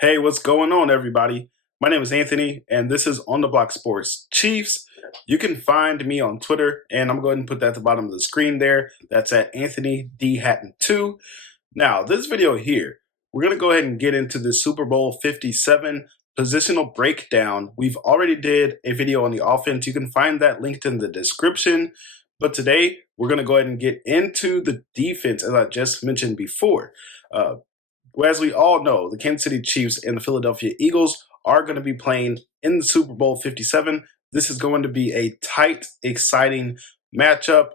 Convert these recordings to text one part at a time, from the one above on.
Hey, what's going on, everybody? My name is Anthony, and this is On the Block Sports Chiefs. You can find me on Twitter, and I'm going to put that at the bottom of the screen there. That's at Anthony D. Hatton 2. Now, this video here, we're going to go ahead and get into the Super Bowl 57 positional breakdown. We've already did a video on the offense. You can find that linked in the description. But today, we're going to go ahead and get into the defense, as I just mentioned before. Well, as we all know, the Kansas City Chiefs and the Philadelphia Eagles are going to be playing in the Super Bowl 57. This is going to be a tight, exciting matchup.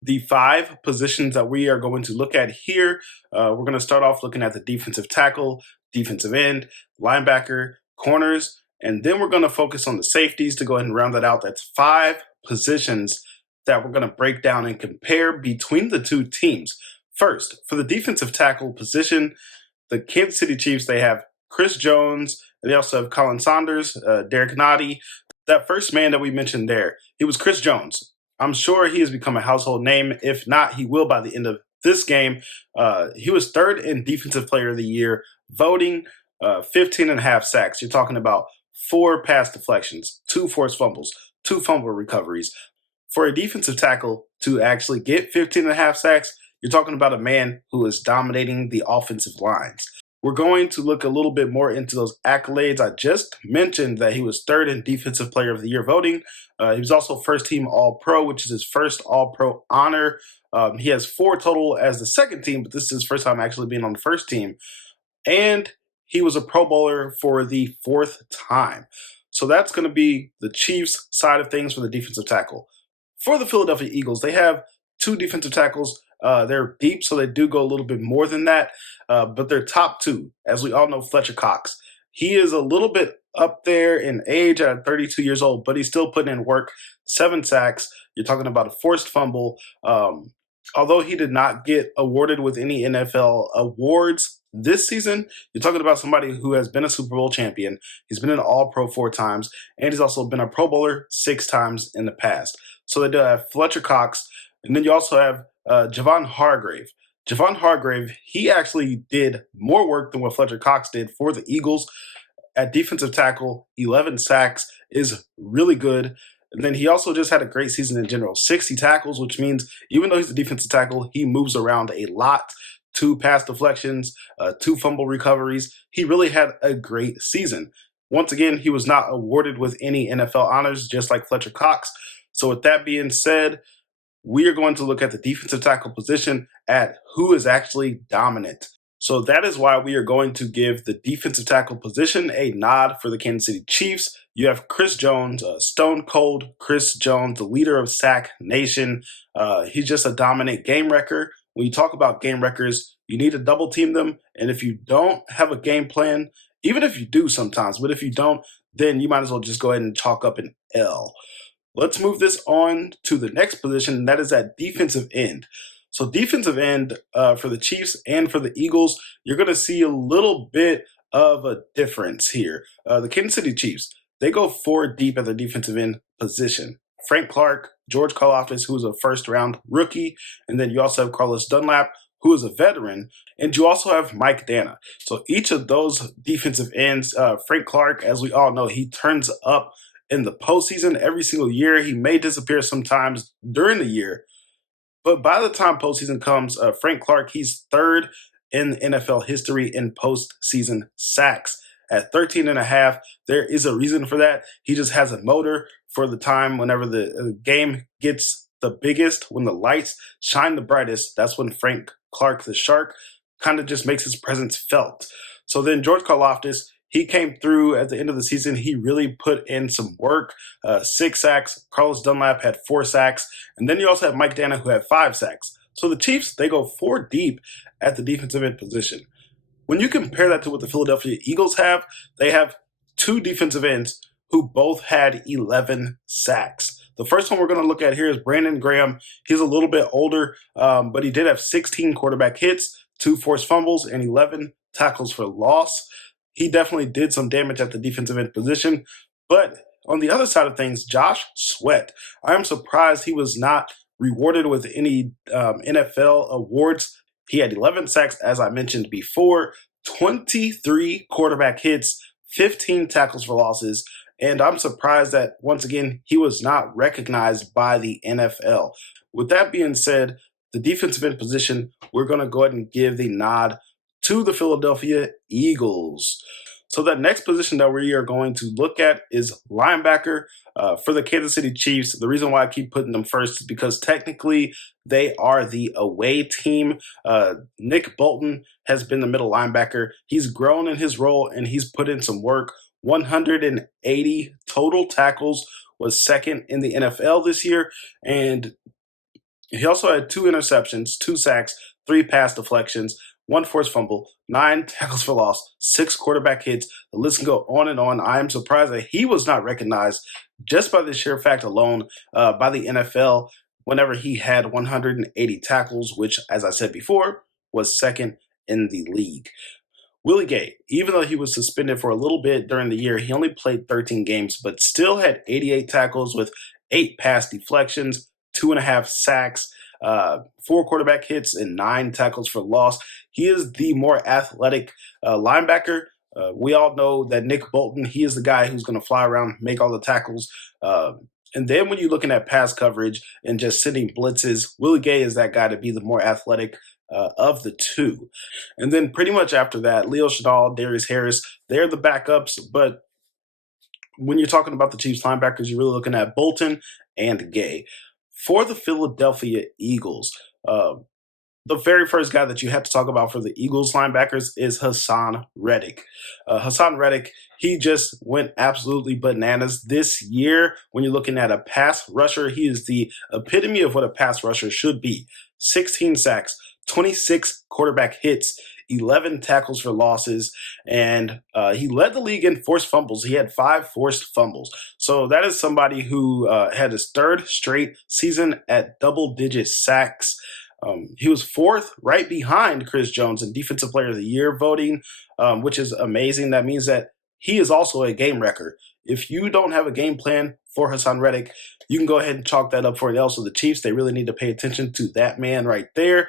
The five positions that we are going to look at here, we're going to start off looking at the defensive tackle, defensive end, linebacker, corners, and then we're going to focus on the safeties to go ahead and round that out. That's five positions that we're going to break down and compare between the two teams. First, for the defensive tackle position, the Kansas City Chiefs, they have Chris Jones, and they also have Colin Saunders, Derek Nottie. That first man that we mentioned there, he was Chris Jones. I'm sure he has become a household name. If not, he will by the end of this game. He was third in Defensive Player of the Year, voting 15 and a half sacks. You're talking about 4 pass deflections, 2 forced fumbles, 2 fumble recoveries. For a defensive tackle to actually get 15 and a half sacks, you're talking about a man who is dominating the offensive lines. We're going to look a little bit more into those accolades. I just mentioned that he was third in Defensive Player of the Year voting. He was also first team All-Pro, which is his first All-Pro honor. He has 4 total as the second team, but this is his first time actually being on the first team. And he was a Pro Bowler for the 4th time. So that's going to be the Chiefs' side of things for the defensive tackle. For the Philadelphia Eagles, they have 2 defensive tackles. They're deep, so they do go a little bit more than that. But their top 2, as we all know, Fletcher Cox. He is a little bit up there in age at 32 years old, but he's still putting in work. 7 sacks. You're talking about a forced fumble. Although he did not get awarded with any NFL awards this season, you're talking about somebody who has been a Super Bowl champion. He's been an All-Pro 4 times, and he's also been a Pro Bowler 6 times in the past. So they do have Fletcher Cox, and then you also have Javon Hargrave. Javon Hargrave, he actually did more work than what Fletcher Cox did for the Eagles. At defensive tackle, 11 sacks is really good. And then he also just had a great season in general. 60 tackles, which means even though he's a defensive tackle, he moves around a lot. 2 pass deflections, 2 fumble recoveries. He really had a great season. Once again, he was not awarded with any NFL honors, just like Fletcher Cox. So with that being said, we are going to look at the defensive tackle position at who is actually dominant. So that is why we are going to give the defensive tackle position a nod for the Kansas City Chiefs. You have Chris Jones, Stone Cold Chris Jones, the leader of Sack Nation. He's just a dominant game wrecker. When you talk about game wreckers, you need to double team them. And if you don't have a game plan, even if you do sometimes, but if you don't, then you might as well just go ahead and chalk up an L. Let's move this on to the next position, and that is at defensive end. So defensive end for the Chiefs and for the Eagles, you're going to see a little bit of a difference here. The Kansas City Chiefs, they go 4 deep at the defensive end position. Frank Clark, George Karlaftis, who is a first-round rookie, and then you also have Carlos Dunlap, who is a veteran, and you also have Mike Dana. So each of those defensive ends, Frank Clark, as we all know, he turns up in the postseason every single year. He may disappear sometimes during the year, but by the time postseason comes, Frank Clark, he's 3rd in NFL history in postseason sacks at 13 and a half. There is a reason for that. He just has a motor for the time whenever the game gets the biggest, when the lights shine the brightest. That's when Frank Clark, the Shark, kind of just makes his presence felt. So then George Karlaftis, he came through at the end of the season. He really put in some work. 6 sacks. Carlos Dunlap had 4 sacks. And then you also have Mike Dana, who had 5 sacks. So the Chiefs, they go 4 deep at the defensive end position. When you compare that to what the Philadelphia Eagles have, they have 2 defensive ends who both had 11 sacks. The first one we're going to look at here is Brandon Graham. He's a little bit older, but he did have 16 quarterback hits, 2 forced fumbles, and 11 tackles for loss. He definitely did some damage at the defensive end position. But on the other side of things, Josh Sweat, I'm surprised he was not rewarded with any NFL awards. He had 11 sacks, as I mentioned before, 23 quarterback hits, 15 tackles for losses, and I'm surprised that once again he was not recognized by the NFL. With that being said, the defensive end position, we're going to go ahead and give the nod to the Philadelphia Eagles. So that next position that we are going to look at is linebacker for the Kansas City Chiefs. The reason why I keep putting them first is because technically they are the away team. Nick Bolton has been the middle linebacker. He's grown in his role and he's put in some work. 180 total tackles, was second in the NFL this year, and he also had 2 interceptions, 2 sacks, 3 pass deflections, 1 forced fumble, 9 tackles for loss, 6 quarterback hits. The list can go on and on. I am surprised that he was not recognized just by the sheer fact alone by the NFL whenever he had 180 tackles, which, as I said before, was second in the league. Willie Gay, even though he was suspended for a little bit during the year, he only played 13 games, but still had 88 tackles with 8 pass deflections, 2.5 sacks, 4 quarterback hits, and 9 tackles for loss. He is the more athletic linebacker. We all know that Nick Bolton, he is the guy who's going to fly around, make all the tackles. And then when you're looking at pass coverage and just sending blitzes, Willie Gay is that guy to be the more athletic of the two. And then pretty much after that, Leo Chenal, Darius Harris, they're the backups. But when you're talking about the Chiefs linebackers, you're really looking at Bolton and Gay. For the Philadelphia Eagles, the very first guy that you have to talk about for the Eagles linebackers is Haason Reddick. Haason Reddick, he just went absolutely bananas this year. When you're looking at a pass rusher, he is the epitome of what a pass rusher should be. 16 sacks, 26 quarterback hits, 11 tackles for losses, and he led the league in forced fumbles. He had 5 forced fumbles. So that is somebody who had his 3rd straight season at double-digit sacks. He was 4th, right behind Chris Jones in Defensive Player of the Year voting, which is amazing. That means that he is also a game wrecker. If you don't have a game plan for Haason Reddick, you can go ahead and chalk that up for the else of the Chiefs. They really need to pay attention to that man right there.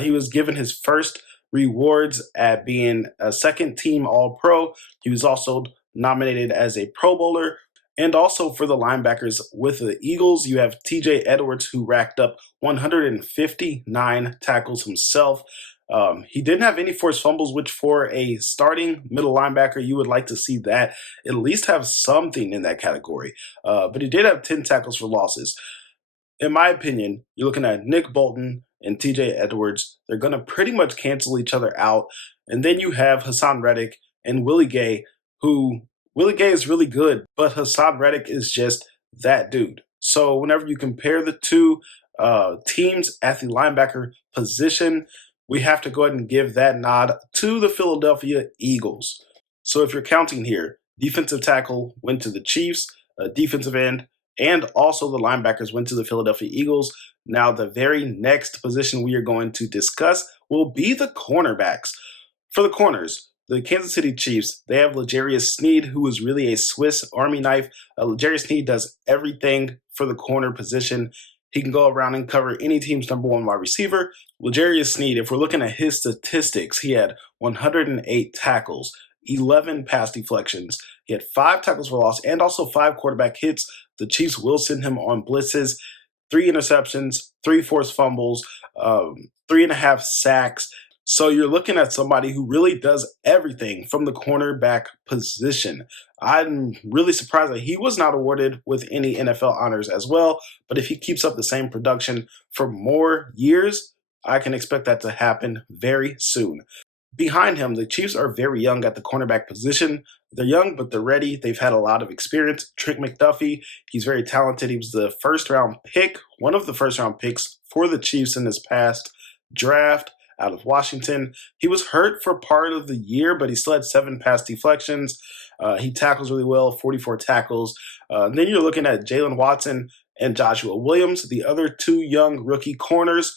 He was given his first rewards at being a second-team All-Pro. He was also nominated as a Pro Bowler. And also for the linebackers with the Eagles, you have TJ Edwards, who racked up 159 tackles himself. He didn't have any forced fumbles, which for a starting middle linebacker, you would like to see that at least have something in that category. But he did have 10 tackles for losses. In my opinion, you're looking at Nick Bolton and TJ Edwards. They're going to pretty much cancel each other out. And then you have Haason Reddick and Willie Gay, who Willie Gay is really good, but Haason Reddick is just that dude. So whenever you compare the two teams at the linebacker position, we have to go ahead and give that nod to the Philadelphia Eagles. So if you're counting here, defensive tackle went to the Chiefs, defensive end, and also the linebackers went to the Philadelphia Eagles. Now, the very next position we are going to discuss will be the cornerbacks. For the corners, the Kansas City Chiefs, they have L'Jarius Sneed, who is really a Swiss Army knife. L'Jarius Sneed does everything for the corner position. He can go around and cover any team's number 1 wide receiver. L'Jarius Sneed, if we're looking at his statistics, he had 108 tackles, 11 pass deflections. He had 5 tackles for loss and also 5 quarterback hits. The Chiefs will send him on blitzes, 3 interceptions, 3 forced fumbles, 3.5 sacks. So you're looking at somebody who really does everything from the cornerback position. I'm really surprised that he was not awarded with any NFL honors as well. But if he keeps up the same production for more years, I can expect that to happen very soon. Behind him, the Chiefs are very young at the cornerback position. They're young, but they're ready. They've had a lot of experience. Trent McDuffie, he's very talented. He was the first-round pick, one of the first-round picks for the Chiefs in this past draft out of Washington. He was hurt for part of the year, but he still had 7 pass deflections. He tackles really well, 44 tackles. Then you're looking at Jalen Watson and Joshua Williams, the other 2 young rookie corners.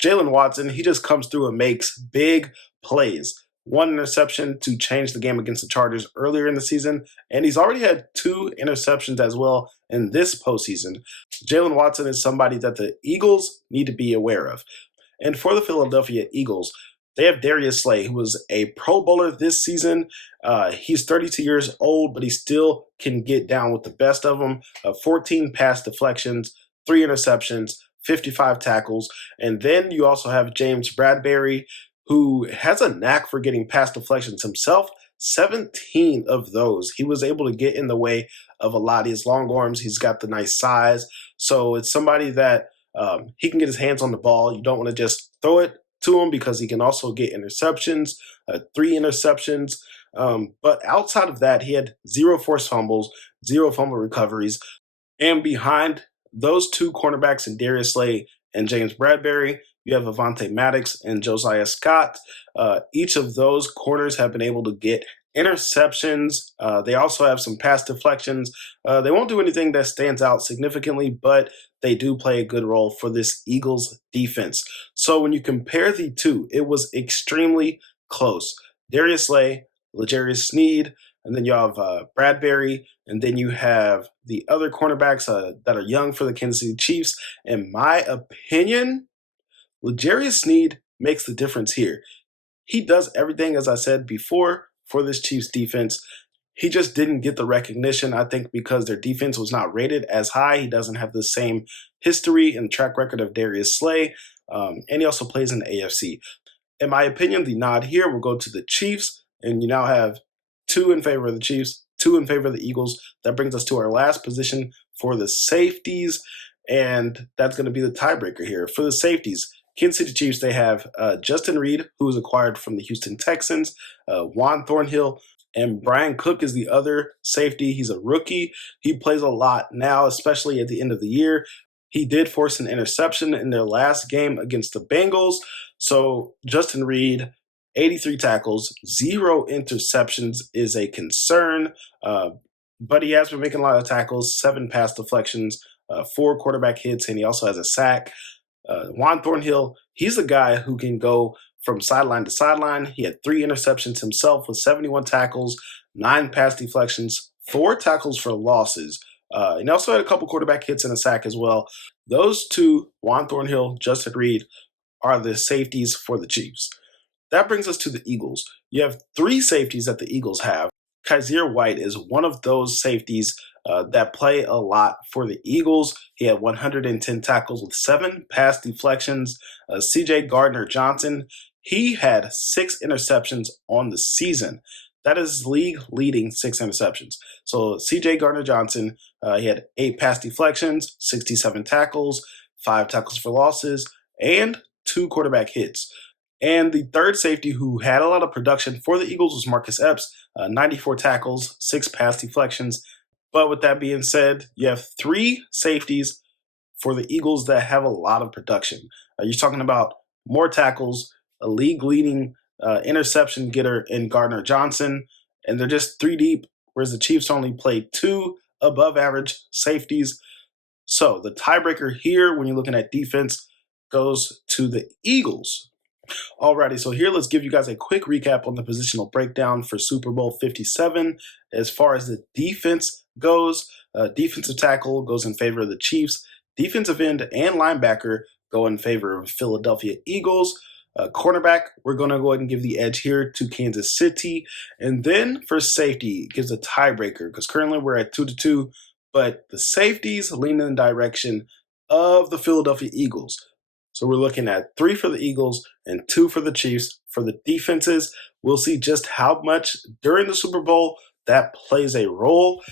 Jalen Watson, he just comes through and makes big plays. 1 interception to change the game against the Chargers earlier in the season, and he's already had 2 interceptions as well in this postseason. Jalen Watson is somebody that the Eagles need to be aware of. And for the Philadelphia Eagles, They have Darius Slay, who was a Pro Bowler this season. He's 32 years old, but he still can get down with the best of them. 14 pass deflections, 3 interceptions, 55 tackles. And then you also have James Bradberry, who has a knack for getting pass deflections himself. 17 of those. He was able to get in the way of a lot of his long arms. He's got the nice size. So it's somebody that he can get his hands on the ball. You don't want to just throw it to him because he can also get interceptions, 3 interceptions. But outside of that, he had 0 forced fumbles, 0 fumble recoveries. And behind those 2 cornerbacks in Darius Slay and James Bradberry, you have Avonte Maddox and Josiah Scott. Each of those corners have been able to get interceptions. They also have some pass deflections. They won't do anything that stands out significantly, but they do play a good role for this Eagles defense. So when you compare the two, it was extremely close. Darius Slay, L'Jarius Sneed, and then you have Bradberry, and then you have the other cornerbacks that are young for the Kansas City Chiefs. In my opinion, L'Jarius Sneed makes the difference here. He does everything, as I said before, for this Chiefs defense. He just didn't get the recognition, I think, because their defense was not rated as high. He doesn't have the same history and track record of Darius Slay, and he also plays in the AFC. In my opinion, the nod here will go to the Chiefs, and you now have 2 in favor of the Chiefs, 2 in favor of the Eagles. That brings us to our last position for the safeties, and that's going to be the tiebreaker here. For the safeties, Kansas City Chiefs, they have Justin Reed, who was acquired from the Houston Texans, Juan Thornhill, and Brian Cook is the other safety. He's a rookie. He plays a lot now, especially at the end of the year. He did force an interception in their last game against the Bengals. So Justin Reed, 83 tackles, 0 interceptions is a concern. But he has been making a lot of tackles, 7 pass deflections, 4 quarterback hits, and he also has a sack. Juan Thornhill, he's a guy who can go from sideline to sideline. He had 3 interceptions himself with 71 tackles, 9 pass deflections, 4 tackles for losses. And also had a couple quarterback hits and a sack as well. Those 2, Juan Thornhill, Justin Reed, are the safeties for the Chiefs. That brings us to the Eagles. You have 3 safeties that the Eagles have. Kaiser White is one of those safeties that play a lot for the Eagles. He had 110 tackles with 7 pass deflections. C.J. Gardner-Johnson, he had 6 interceptions on the season. That is league-leading 6 interceptions. So C.J. Gardner-Johnson, he had 8 pass deflections, 67 tackles, 5 tackles for losses, and 2 quarterback hits. And the third safety who had a lot of production for the Eagles was Marcus Epps, 94 tackles, 6 pass deflections. But with that being said, you have 3 safeties for the Eagles that have a lot of production. You're talking about more tackles, a league-leading interception getter in Gardner-Johnson, and they're just 3 deep, whereas the Chiefs only play 2 above-average safeties. So the tiebreaker here, when you're looking at defense, goes to the Eagles. Alrighty, so here let's give you guys a quick recap on the positional breakdown for Super Bowl 57. As far as the defense goes, defensive tackle goes in favor of the Chiefs. Defensive end and linebacker go in favor of Philadelphia Eagles. Cornerback, we're going to go ahead and give the edge here to Kansas City. And then for safety, it gives a tiebreaker because currently we're at 2-2, but the safeties lean in the direction of the Philadelphia Eagles. So we're looking at 3 for the Eagles and 2 for the Chiefs. For the defenses, we'll see just how much during the Super Bowl that plays a role.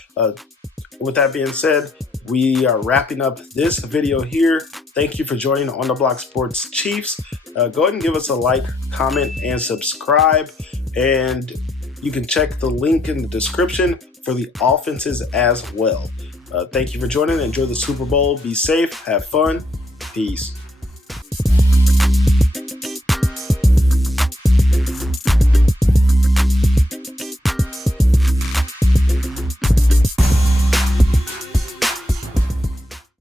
With that being said, we are wrapping up this video here. Thank you for joining On The Block Sports Chiefs. Go ahead and give us a like, comment, and subscribe. And you can check the link in the description for the offenses as well. Thank you for joining. Enjoy the Super Bowl. Be safe. Have fun. Peace.